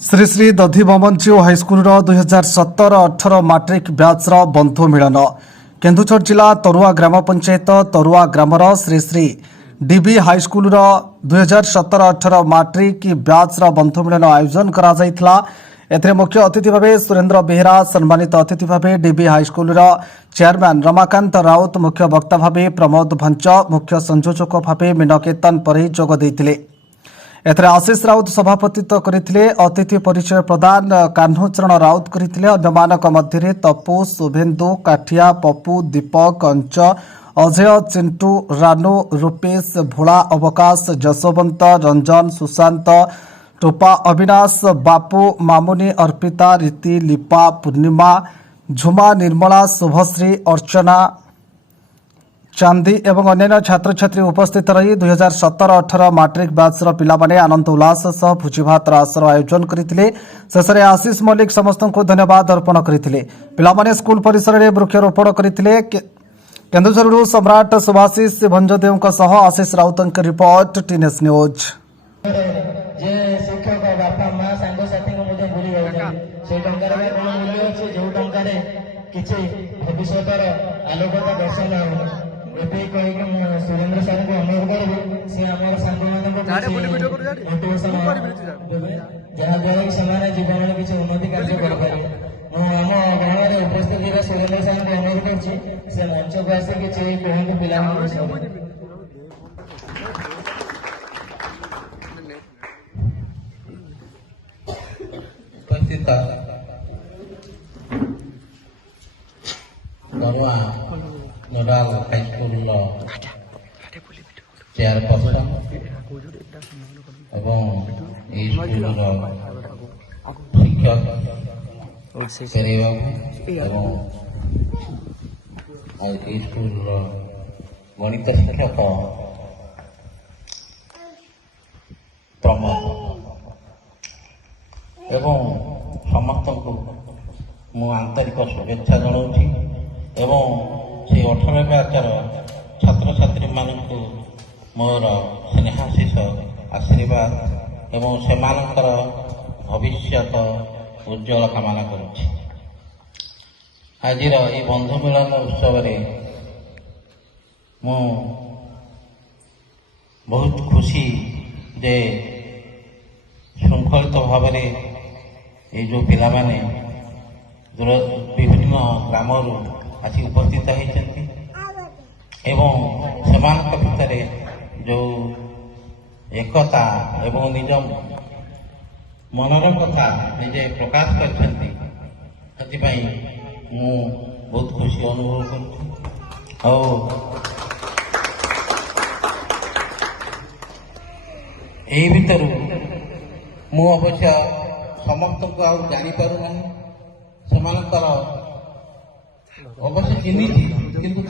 Shri Shri Dadhibamanchu high school 2017-18 matric ब्याचर बंधु मिलन केन्दुझर जिला तरुआ ग्राम पंचायत तरुआ ग्रामर Shri Shri DB high school 2017-18 matric ब्याचर बंधु मिलन आयोजन करा जायथिला। एथिरे मुख्य अतिथि भाव सुरेन्द्र बेहेरा, सम्मानित अतिथि भाव dB high school chairman Ramakant Raut, मुख्य वक्ता भाव प्रमोद भंच, मुख्य संयोजक भाव मीनकेतन परी जोग देइथिले। एथरे आशीष राउत सभापतित्व करथिले। अतिथि परिचय प्रदान कान्हूचरण राउत करथिले। अन्यमानक मध्यरे तपु, शुभेन्दु, काठिया, पप्पू, दीपक, अंच, अजय, चिंटू, रानू, रूपेश, भोला, अवकाश, जसवंत, रंजन, सुशांत, टोपा, अविनाश, बापू, मामुनी, अर्पिता, रीति, लिपा, पूर्णिमा, झुमा, निर्मला, शुभश्री, अर्चना, चांदी एवं अन्य छात्र छात्री उपस्थित रही 2017-18 मैट्रिक बैचर पिलामाने आनंद उल्लास सह भोजीभात आसर आयोजन करथिले। शेषरे आशीष मल्लिक समस्त को धन्यवाद अर्पण करथिले। पिलामाने स्कूल परिसर में वृक्षारोपण करथिले। केन्दुझरु सम्राट सुभाषिष भंजदेव सह आशीष राउतंक रिपोर्ट टीनेस न्यूज। सुरेन्द्र सर को अनुरोध करू सी आम जहाँद्वारा कि जीवन में किसी उन्नति कार्य करें। आम ग्राम में उपस्थित सुरेन्द्र सर को अनुरोध कर मंच को आसे किसी कहूँ पिला उपस्थित नोडाल हाईस्कल चेयरपर्सन एवं शिक्षक पेरे बाबू स्कूल गणित शिक्षक प्रमोद एवं समस्त को मु आंतरिक शुभेच्छा जनाऊँगी एवं से 18 बैचर छात्र छात्री मानक मोर स्नेहाशीष आशीर्वाद एवं से भविष्य उज्ज्वल कामना करुच्ची। आज ये बंधु मिलन उत्सव मु बहुत खुशी जे श्रृंखलित भाव ये जो पिला माने विभिन्न ग्राम आसी उपस्थित होती एवं सेमानक भितर जो एकता एवं निज मनर कथा निजे प्रकाश करछंती ସେଥିପାଇଁ ମୁଁ बहुत खुशी अनुभव कर यही भितर मु अवश्य समस्त को आ जानी पारु नहीं सेमानकर अवश्य चिन्हिची किंतु